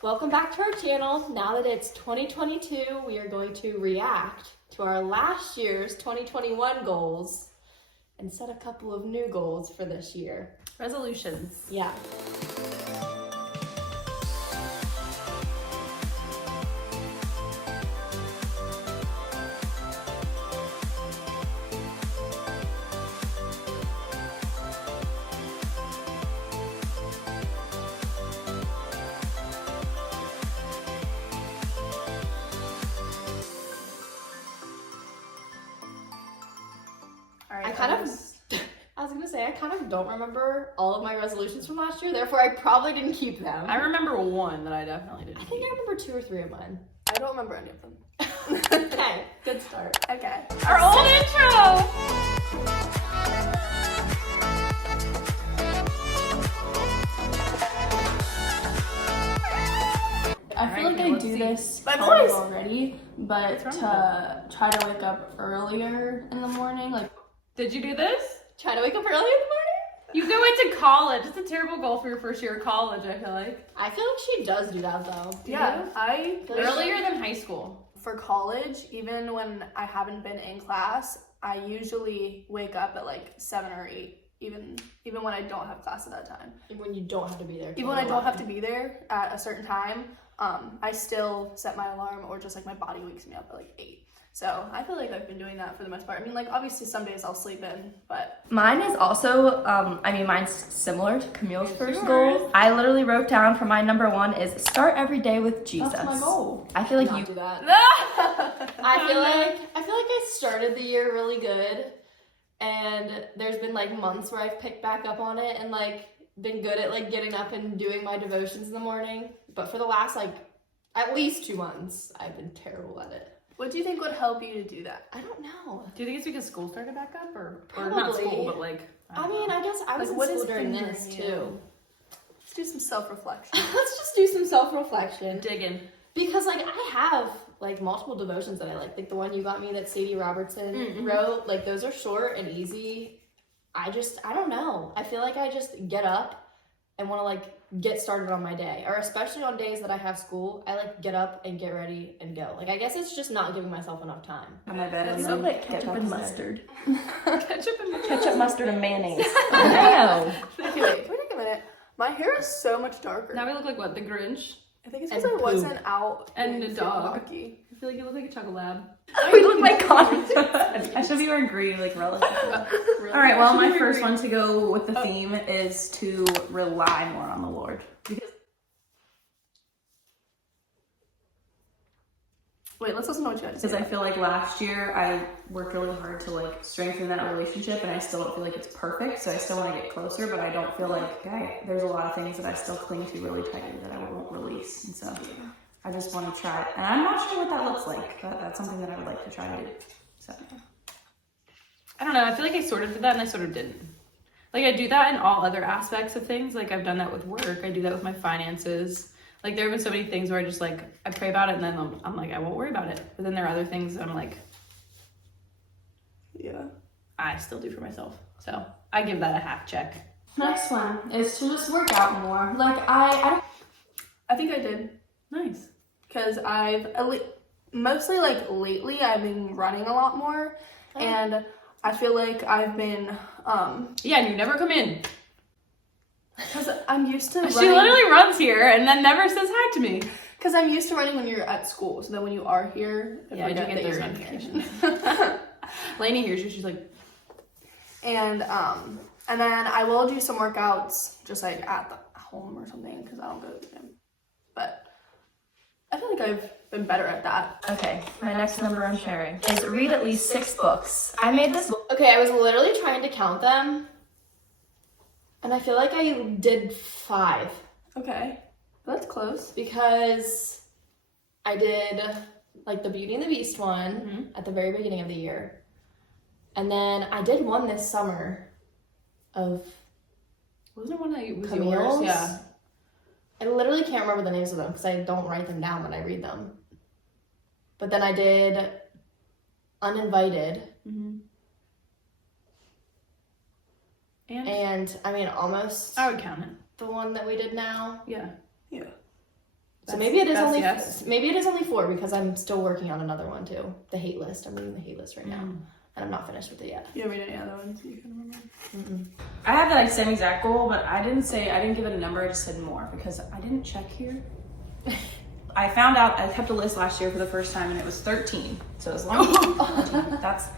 Welcome back to our channel. Now that it's 2022, we are going to react to our last year's 2021 goals and set a couple of new goals for this year. Resolutions. Yeah. I kind of don't remember all of my resolutions from last year, therefore I probably didn't keep them. I remember one that I definitely didn't I think I remember 2 or 3 of mine. I don't remember any of them. Okay, good start. Okay. Our old intro! I feel like I do this My kind of voice! already, but to try to wake up earlier in the morning, like Did you do this? Try to wake up early in the morning? You go into college. It's a terrible goal for your first year of college, I feel like. I feel like she does do that though. Do Yeah, you? I Earlier than high school. for college, even when I haven't been in class, I usually wake up at like 7 or 8, even when I don't have class at that time. Even when you don't have to be there. Even when I don't have to be there at a certain time, I still set my alarm, or just like my body wakes me up at like 8. So I feel like I've been doing that for the most part. I mean, like obviously some days I'll sleep in, but Mine is also, mine's similar to Camille's first goal. I literally wrote down for my number 1 is start every day with Jesus. that's my goal. I feel like Not you do that. I feel like I started the year really good, and there's been like months where I've picked back up on it and like been good at like getting up and doing my devotions in the morning. But for the last like at least 2 months, I've been terrible at it. what do you think would help you to do that? I don't know. Do you think it's because school started back up? Or not Probably. school, but like... I mean, I guess I was Like, in what school is during hindering this you? too. Let's do some self-reflection. Let's just do some self-reflection. digging. Because like I have like multiple devotions that I like the one you got me that Sadie Robertson wrote. Like those are short and easy. I don't know. I feel like I just get up and want to like get started on my day, or especially on days that I have school, I like get up and get ready and go. Like I guess it's just not giving myself enough time. on my bed and It's then like get ketchup back and to bed. mustard. Ketchup, mustard, and mayonnaise. No. Okay, wait, can we take a minute? My hair is so much darker. Now we look like what? The Grinch? I think it's And because I poop. wasn't out And in a dog. hockey. I feel like you look like a chocolate lab. We look like condoms. I should be wearing green, like relative. Really? All right, well, my first one to go with the theme is to rely more on the Lord. Wait, let's listen to what you had to say. Because I feel like last year I worked really hard to like strengthen that relationship, and I still don't feel like it's perfect. So I still want to get closer, but I don't feel like there's a lot of things that I still cling to really tightly that I won't release. And so I just want to try it, and I'm not sure what that looks like, but that's something that I would like to try to do. So I don't know. I feel like I sort of did that and I sort of didn't. Like I do that in all other aspects of things. Like I've done that with work. I do that with my finances. Like there have been so many things where I just like, I pray about it and then I'm like, I won't worry about it. But then there are other things that I'm like, Yeah. I still do for myself. So I give that a half check. Next one is to just work out more. Like I I think I did. Nice. Because mostly like lately I've been running a lot more. And I feel like I've been, Yeah, and you never come in. because I'm used to running. She literally runs here and then never says hi to me. Because I'm used to running when you're at school. So then when you are here, I Yeah, you forget get that those you're in notifications. here. Lainey hears you, she's like, And then I will do some workouts just like at the home or something, because I don't go to the gym. But I feel like I've been better at that. okay, my next number I'm sharing is read at least 6 books. I made this. Okay, I was literally trying to count them, and I feel like I did 5 Okay, that's close. because I did like the Beauty and the Beast one at the very beginning of the year, and then I did one this summer of wasn't it one that was Camille's. yours? Yeah. I literally can't remember the names of them because I don't write them down when I read them. But then I did Uninvited. And I mean, almost I would count it. the one that we did now. Yeah. Yeah. So maybe it is That's only yes. maybe it is only 4 because I'm still working on another one too. The hate list. I'm reading the hate list right now, and I'm not finished with it yet. You haven't read any other ones you can remember? I have that same exact goal, but I didn't give it a number. I just said more because I didn't check here. I found out I kept a list last year for the first time, and it was 13. So as long as 13, that's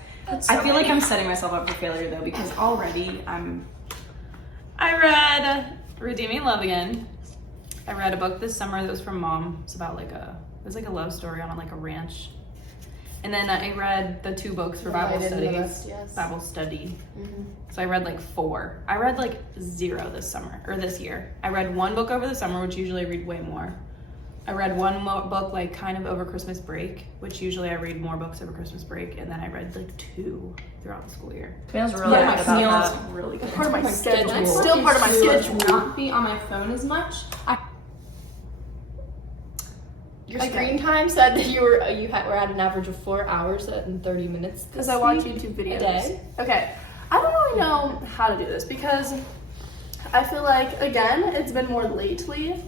I feel like I'm setting myself up for failure though, because already I read Redeeming Love Again. I read a book this summer that was from Mom. It's about it was like a love story on like a ranch. And then I read the 2 books for Bible studies. Yes. Bible study. So I read like 4. I read like 0 this year. I read 1 book over the summer, which usually I read way more. I read 1 book like kind of over Christmas break, which usually I read more books over Christmas break, and then I read like 2 throughout the school year. feels really Yeah, good about feels that. really good. Part of my schedule. schedule. It's still part of my schedule. Not be on my phone as much. Your screen time said that you were at an average of 4 hours and 30 minutes. Because I watch YouTube videos. A day? Okay. I don't really know how to do this because I feel like, again, it's been more lately.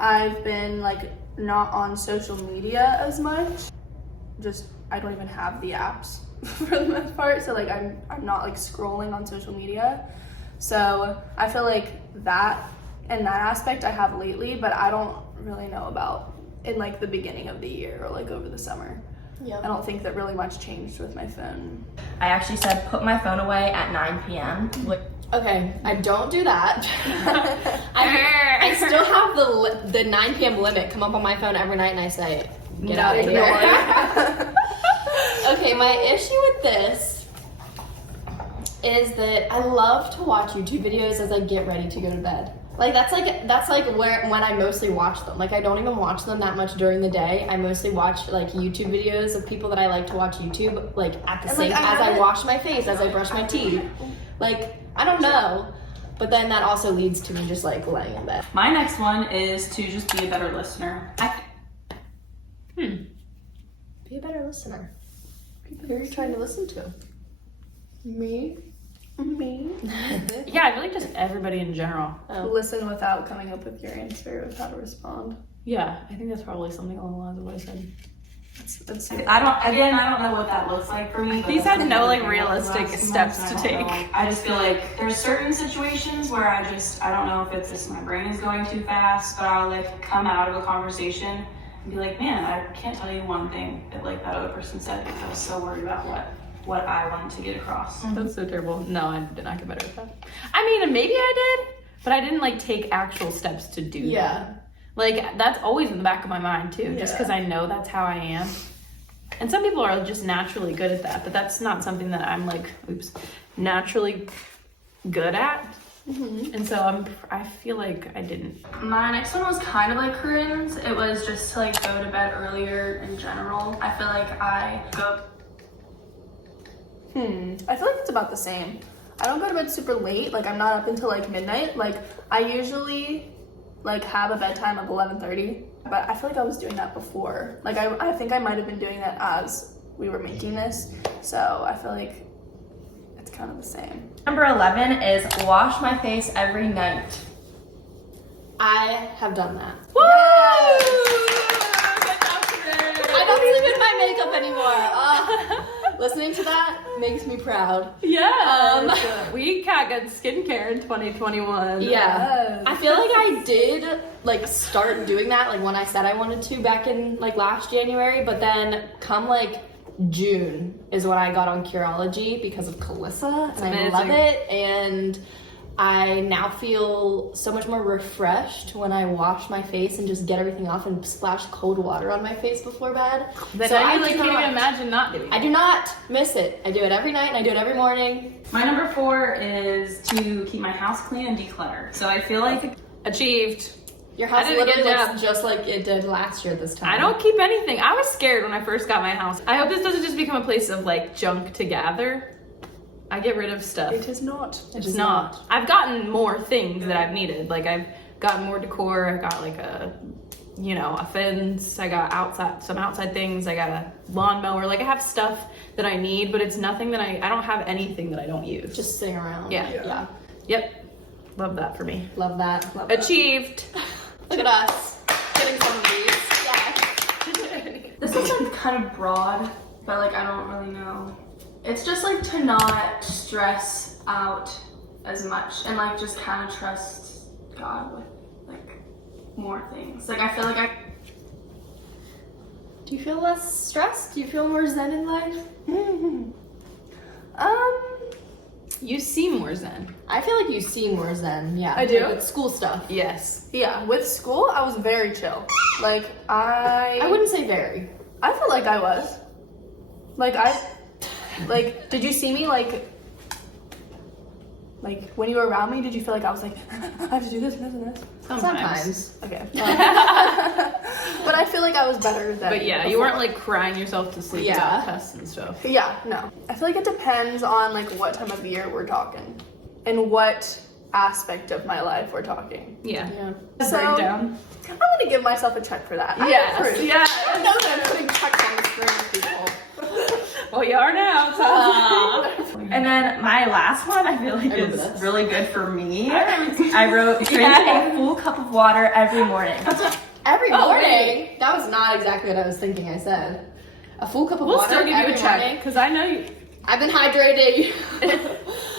I've been like not on social media as much. Just, I don't even have the apps for the most part. So like I'm not like scrolling on social media. So I feel like that and that aspect I have lately, but I don't really know about in like the beginning of the year or like over the summer. Yeah. I don't think that really much changed with my phone. I actually said put my phone away at 9 p.m. Okay, I don't do that. I still have the 9 p.m. limit come up on my phone every night, and I say, get out of here. Okay, my issue with this is that I love to watch YouTube videos as I get ready to go to bed. Like that's like when I mostly watch them. Like I don't even watch them that much during the day. I mostly watch like YouTube videos of people that I like to watch YouTube like at the same as I wash my face, as I brush my teeth. Like I don't know, but then that also leads to me just like laying in bed. My next one is to just be a better listener. Be a better listener. Who are you trying to listen to? Me. Yeah, I feel like just everybody in general. Listen without coming up with your answer of how to respond. Yeah, I think that's probably something along the lines of what I said. That's I don't know what that looks like for me. These have no like realistic steps to take. I just feel like there's certain situations where I don't know if it's just my brain is going too fast, but I'll like come out of a conversation and be like, man, I can't tell you one thing that like that other person said because I was so worried about what I wanted to get across. That's so terrible. No, I did not get better at that. I mean, maybe I did, but I didn't like take actual steps to do that. Like that's always in the back of my mind too, just because I know that's how I am. And some people are just naturally good at that, but that's not something that I'm like, naturally good at. And so I feel like I didn't. My next one was kind of like Corinne's. It was just to like go to bed earlier in general. I feel like I go. I feel like it's about the same. I don't go to bed super late. Like I'm not up until like midnight. Like I usually like have a bedtime of 11:30. But I feel like I was doing that before. Like I think I might have been doing that as we were making this. So I feel like it's kind of the same. Number 11 is wash my face every night. I have done that. Woo! I don't sleep in my makeup anymore. Listening to that makes me proud. Yeah. We got good skincare in 2021. Yeah. Yes. I feel like I did like start doing that like when I said I wanted to back in like last January, but then come like June is when I got on Curology because of Calissa, and I love it, and I now feel so much more refreshed when I wash my face and just get everything off and splash cold water on my face before bed. But I like can't even imagine not doing it. I do not miss it. I do it every night and I do it every morning. My number 4 is to keep my house clean and declutter. So I feel like Achieved. Your house I did a good literally job. looks just like it did last year this time. I don't keep anything. I was scared when I first got my house. I hope this doesn't just become a place of like junk to gather. I get rid of stuff. It is not. It's not. I've gotten more things that I've needed. Like I've gotten more decor. I got like a fence. I got some outside things. I got a lawnmower. Like I have stuff that I need, but it's nothing that I don't have anything that I don't use. Just sitting around. Yeah. Yep. Love that for me. Love that. Achieved. Look at us. Getting some of these. This is like kind of broad, but like I don't really know. It's just like to not stress out as much and like just kind of trust God with like more things. Like I feel like Do you feel less stressed? Do you feel more zen in life? You seem more zen. I feel like you see more zen, yeah. I do? Like with school stuff. Yes. Yeah, with school, I was very chill. Like, I wouldn't say very. I felt like I was. Like, did you see me, like, when you were around me, did you feel like I was like, I have to do this and this and this? Sometimes. Okay. But I feel like I was better than But yeah, you before. weren't like crying yourself to sleep Yeah. about tests and stuff. Yeah, no. I feel like it depends on, like, what time of year we're talking. And what aspect of my life we're talking. Yeah. Yeah. So, Breakdown. I'm gonna give myself a check for that. I Yes. improved. Yeah. I know that I'm putting checks on the screen, people. Well, you are now. So. And then my last one, I feel like remember is this. really good for me. I wrote drink a full cup of water every morning. Every Oh, morning. wait. That was not exactly what I was thinking I said. A full cup of We'll water still give you every a check morning. because I know you. I've been hydrating.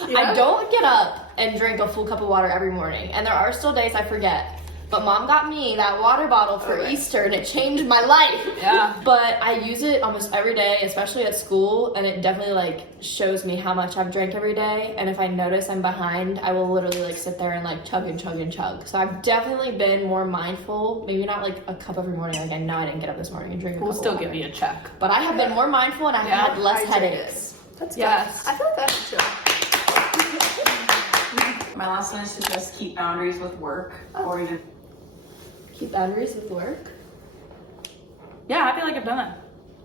Yeah? I don't get up and drink a full cup of water every morning. And there are still days I forget. But mom got me that water bottle for Okay. Easter and it changed my life. Yeah. But I use it almost every day, especially at school, and it definitely like shows me how much I've drank every day. And if I notice I'm behind, I will literally like sit there and like chug and chug and chug. So I've definitely been more mindful. Maybe not like a cup every morning. Like I know I didn't get up this morning and drink a We'll cup still of water. give you a check. But I have been more mindful and I Yeah, have had less hydrated. headaches. That's Yes. good. I feel like that's chill. My last one is to just keep boundaries with work or even Keep boundaries with work. Yeah, I feel like I've done that.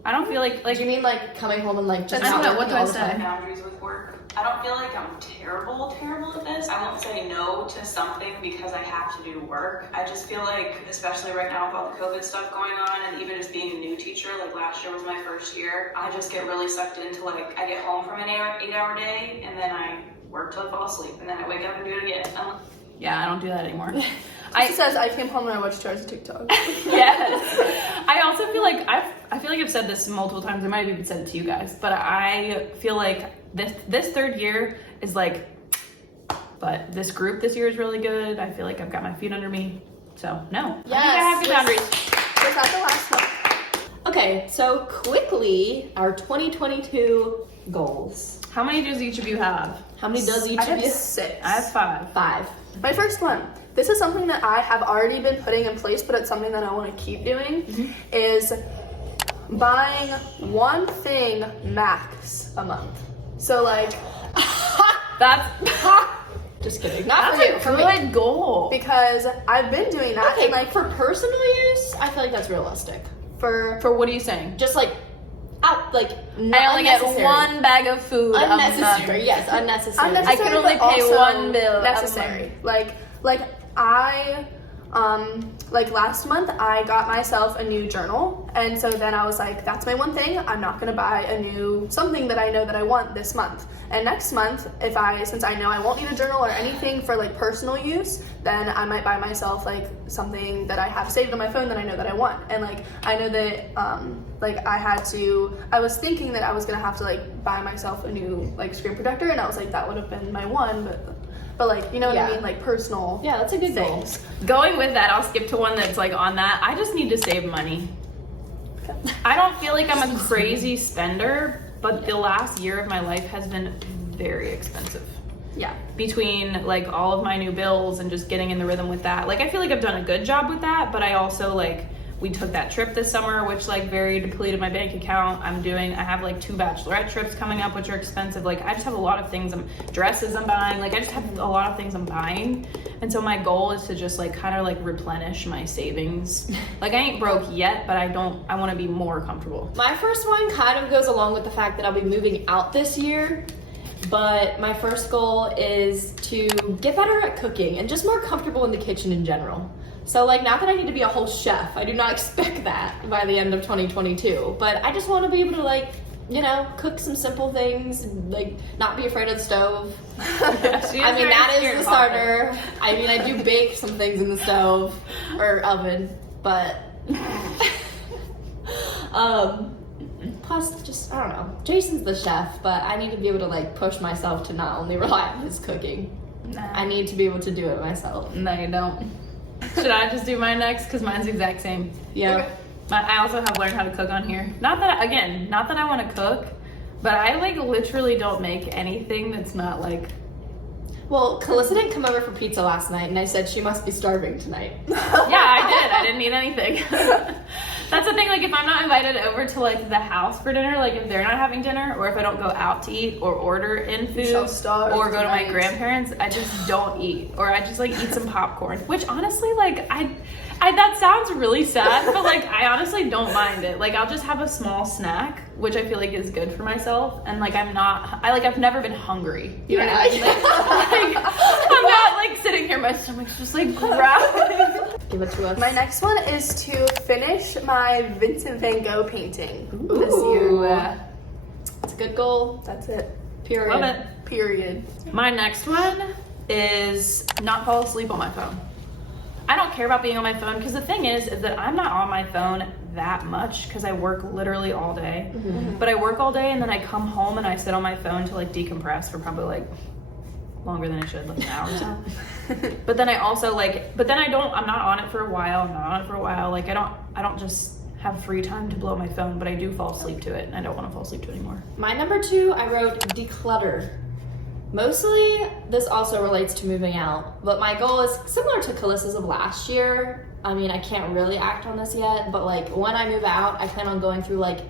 I don't feel like Do you mean like coming home and like just I don't not know, working what do I all the say? time? boundaries with work. I don't feel like I'm terrible at this. I won't say no to something because I have to do work. I just feel like, especially right now with all the COVID stuff going on and even just being a new teacher, like last year was my first year, I just get really sucked into like, I get home from an 8-hour day and then I work till I fall asleep and then I wake up and do it again. Yeah, I don't do that anymore. She says I came home and I watched Char's TikTok. Yes. I also feel like I've said this multiple times. I might have even said it to you guys, but I feel like this third year is like, but this group this year is really good. I feel like I've got my feet under me. So no, I think I have good boundaries. Was that the last one? Okay, so quickly, our 2022 goals. How many does each of you have? How many does each I of have you? 6. I have 5. 5. My first one. This is something that I have already been putting in place, but it's something that I want to keep doing, is buying one thing max a month. So like, That's Just kidding. Not that's for you, a for me. good goal. because I've been doing that, Okay, and like for personal use, I feel like that's realistic. for What are you saying? Just like, out, like, I only get unnecessary. one bag of food. Unnecessary, yes, unnecessary. I can only but pay also one bill a necessary. Like I like last month I got myself a new journal, and so then I was like, that's my one thing. I'm not gonna buy a new something that I know that I want this month. And next month, since I know I won't need a journal or anything for like personal use, then I might buy myself like something that I have saved on my phone that I know that I want. And like I know that like I was thinking that I was gonna have to like buy myself a new like screen protector, and I was like, that would have been my one, but like, you know what I Yeah. mean, like personal Yeah, that's a good goal. things. Going with that, I'll skip to one that's like on that. I just need to save money. I don't feel like I'm a crazy spender, but the last year of my life has been very expensive. Yeah. Between like all of my new bills and just getting in the rhythm with that. Like I feel like I've done a good job with that, but I also like we took that trip this summer, which like very depleted my bank account. I have like 2 bachelorette trips coming up, which are expensive. Like I just have a lot of things, dresses I'm buying. Like I just have a lot of things I'm buying. And so my goal is to just like kind of like replenish my savings. Like I ain't broke yet, but I want to be more comfortable. My first one kind of goes along with the fact that I'll be moving out this year, but my first goal is to get better at cooking and just more comfortable in the kitchen in general. So like, not that I need to be a whole chef, I do not expect that by the end of 2022, but I just want to be able to like, you know, cook some simple things, like not be afraid of the stove. I mean, that is the starter. I mean, I do bake some things in the stove or oven, but Plus, just, I don't know. Jason's the chef, but I need to be able to, like, push myself to not only rely on his cooking. Nah. I need to be able to do it myself. No, you don't. Should I just do mine next? Because mine's the exact same. Yeah. Okay. I also have learned how to cook on here. Not that I want to cook, but I, like, literally don't make anything that's not, like... Well, Calissa didn't come over for pizza last night, and I said she must be starving tonight. Yeah, I did. I didn't eat anything. That's the thing, like, if I'm not invited over to, like, the house for dinner, like, if they're not having dinner, or if I don't go out to eat, or order in food, or go to my grandparents, I just don't eat. Or I just, like, eat some popcorn. Which, honestly, like, I that sounds really sad, but, like, I honestly don't mind it. Like, I'll just have a small snack, which I feel like is good for myself, and, like, I've never been hungry. You know what I mean? Like, I'm not, like, sitting here, my stomach's just, like, growling. Give it to us. My next one is to finish my Vincent van Gogh painting this year. It's a good goal. That's it. Period. Love it. Period. My next one is not fall asleep on my phone. I don't care about being on my phone because the thing is that I'm not on my phone that much because I work literally all day. Mm-hmm. But I work all day and then I come home and I sit on my phone to, like, decompress for probably, like, longer than I should, like an hour or so. But then I also, like, I'm not on it for a while. Like, I don't just have free time to blow my phone, but I do fall asleep to it and I don't want to fall asleep to it anymore. My number 2, I wrote declutter. Mostly, this also relates to moving out, but my goal is similar to Calissa's of last year. I mean, I can't really act on this yet, but, like, when I move out, I plan on going through, like,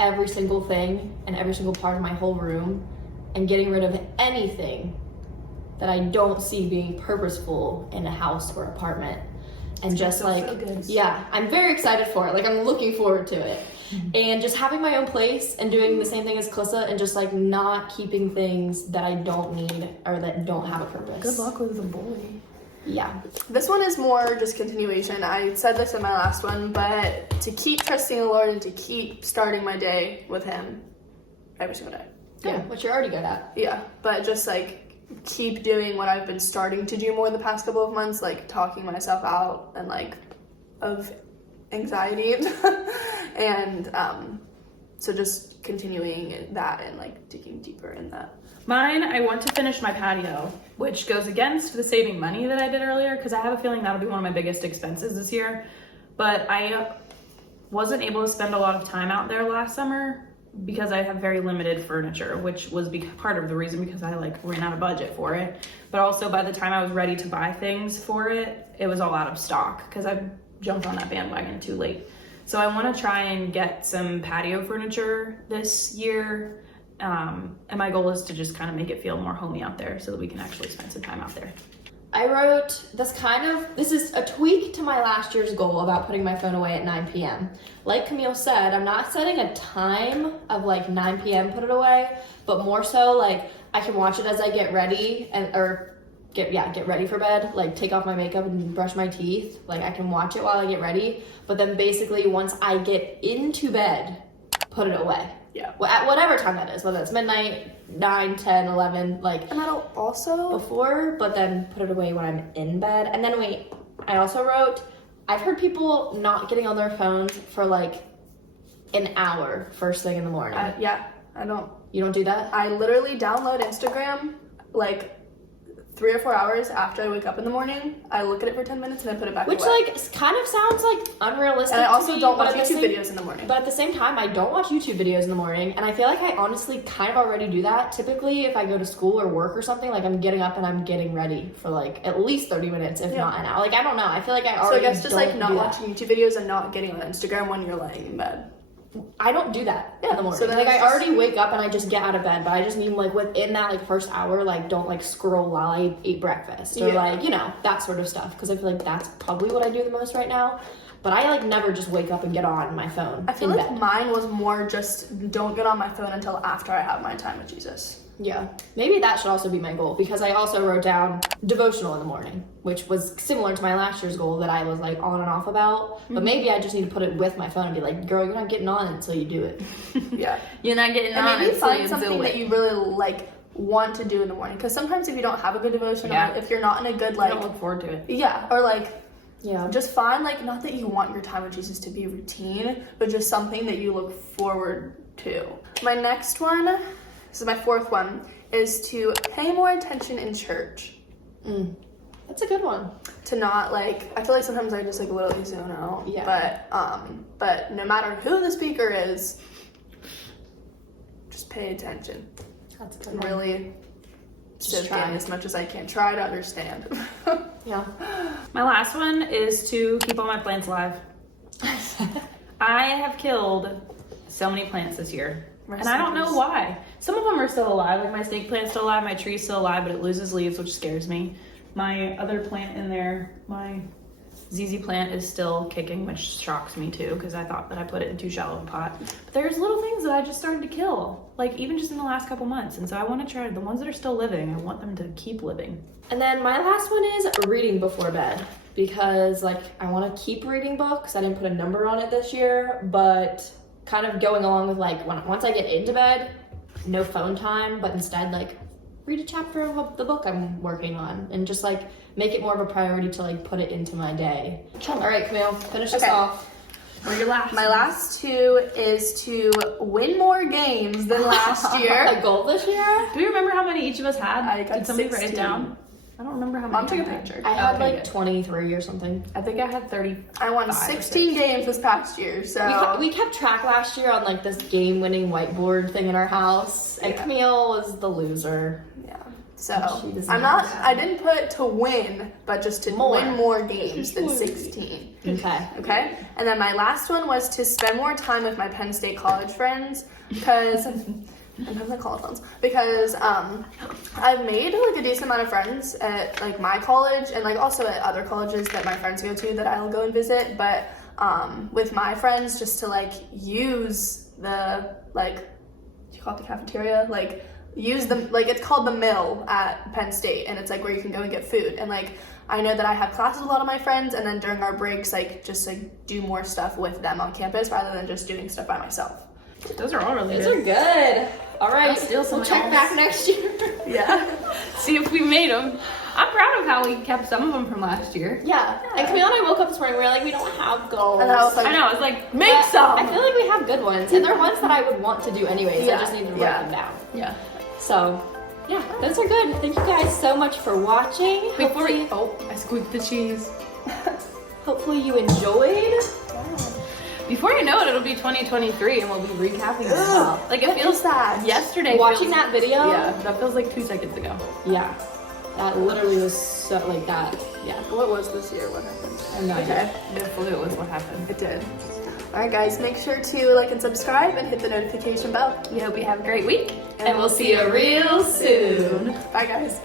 every single thing and every single part of my whole room and getting rid of anything that I don't see being purposeful in a house or apartment. And just, like, so good. Yeah, I'm very excited for it. Like, I'm looking forward to it. And just having my own place and doing the same thing as Calissa and just, like, not keeping things that I don't need or that don't have a purpose. Good luck with the boy. Yeah. This one is more just continuation. I said this in my last one, but to keep trusting the Lord and to keep starting my day with Him every single day. Yeah, which you're already good at. Yeah, but just, like, keep doing what I've been starting to do more the past couple of months, like talking myself out and, like, of anxiety and so just continuing that and, like, digging deeper in that. Mine, I want to finish my patio, which goes against the saving money that I did earlier because I have a feeling that'll be one of my biggest expenses this year. But I wasn't able to spend a lot of time out there last summer because I have very limited furniture, which was part of the reason because I, like, ran out of budget for it. But also by the time I was ready to buy things for it, it was all out of stock because I jumped on that bandwagon too late. So I want to try and get some patio furniture this year. And my goal is to just kind of make it feel more homey out there so that we can actually spend some time out there. I wrote this is a tweak to my last year's goal about putting my phone away at 9 p.m. Like Camille said, I'm not setting a time of, like, 9 p.m. put it away, but more so, like, I can watch it as I get ready get ready for bed, like, take off my makeup and brush my teeth. Like, I can watch it while I get ready, but then basically once I get into bed, put it away. Yeah. At whatever time that is, whether it's midnight, 9, 10, 11, like, And that'll also before, but then put it away when I'm in bed. And then I also wrote, I've heard people not getting on their phones for, like, an hour first thing in the morning. I don't. You don't do that? I literally download Instagram, like, 3 or 4 hours after I wake up in the morning. I look at it for 10 minutes and then put it back Which, away. like, kind of sounds, like, unrealistic. And I also to me, don't but watch at the YouTube same- videos in the morning. But at the same time, I don't watch YouTube videos in the morning, and I feel like I honestly kind of already do that. Typically, if I go to school or work or something, like, I'm getting up and I'm getting ready for, like, at least 30 minutes, if not an hour. Like, I don't know. I feel like I already So I guess just, like, not do that. watching YouTube videos and not getting on Instagram when you're laying in bed. I don't do that in the morning. so then Like, it's I just- already wake up and I just get out of bed, but I just mean, like, within that, like, first hour, like, don't, like, scroll while I eat breakfast or, like, you know, that sort of stuff, because I feel like that's probably what I do the most right now. But I, like, never just wake up and get on my phone I feel in like bed. mine was more just don't get on my phone until after I have my time with Jesus. Yeah, maybe that should also be my goal, because I also wrote down devotional in the morning, which was similar to my last year's goal that I was, like, on and off about. But maybe I just need to put it with my phone and be like, girl, you're not getting on until you do it. Yeah. You're not getting And on maybe until find you something do that it. you really, like, want to do in the morning. Because sometimes if you don't have a good devotion, Yeah. or if you're not in a good, I like, don't look forward to it. yeah, or, like, Yeah. Just find, like, not that you want your time with Jesus to be routine, but just something that you look forward to. My next one, this is my fourth one, is to pay more attention in church. That's a good one. To not, like, I feel like sometimes I just, like, literally zone out. Yeah. But no matter who the speaker is, just pay attention. That's a good And one. really Just soak try. in as much as I can. Try to understand. Yeah. My last one is to keep all my plants alive. I have killed so many plants this year. And I don't know why. Some of them are still alive. Like my snake plant's still alive, my tree's still alive, but it loses leaves, which scares me. My other plant in there, my ZZ plant, is still kicking, which shocks me too, because I thought that I put it in too shallow a pot. But there's little things that I just started to kill, like even just in the last couple months. And so I want to try the ones that are still living. I want them to keep living. And then my last one is reading before bed, because like I want to keep reading books. I didn't put a number on it this year, but kind of going along with like once I get into bed, no phone time, but instead like read a chapter of the book I'm working on and just like make it more of a priority to like put it into my day. All right, Camille, finish us Okay. off. Or your last. My last two is to win more games than last year. A goal this year? Do we remember how many each of us had? I got Did somebody write 16. it down? I don't remember how many. Mom took a I had. picture. I had Okay, like good. 23 or something. I think I had 30. I won 5 or 16 6. games this past year, so We kept track last year on like this game-winning whiteboard thing in our house, and Yeah. Camille was the loser. yeah. So She doesn't I'm have not. that. I didn't put to win, but just to More. win more games than 16. Okay. Okay. And then my last one was to spend more time with my Penn State college friends because. And my college friends because I've made like a decent amount of friends at like my college and like also at other colleges that my friends go to that I'll go and visit, but with my friends just to like use the like, do you call it the cafeteria, like use the like it's called the mill at Penn State, and it's like where you can go and get food. And like I know that I have classes with a lot of my friends, and then during our breaks like just like do more stuff with them on campus rather than just doing stuff by myself. Those are all really Those good. are good. All right, I'll steal some we'll of check yours. back next year. Yeah. See if we made them. I'm proud of how we kept some of them from last year. Yeah. And Camille and I woke up this morning, we were like, we don't have goals. And then I was like, I know, it's like, make But some. I feel like we have good ones, and they're ones that I would want to do anyways. Yeah, I just need to write yeah. them down. yeah. So, yeah, those are good. Thank you guys so much for watching. Before we, Hopefully, I squeaked the cheese. hopefully you enjoyed. Before you know it, it'll be 2023 and we'll be recapping this. Like it What feels is that? yesterday. Watching feels- that video. Yeah, that feels like 2 seconds ago. Yeah. That literally was so like that. Yeah. What was this year? What happened? I have no idea. Okay, The flu was what happened. it did. All right, guys, make sure to like and subscribe and hit the notification bell. We hope you have a great week. And we'll see you real soon. Bye, guys.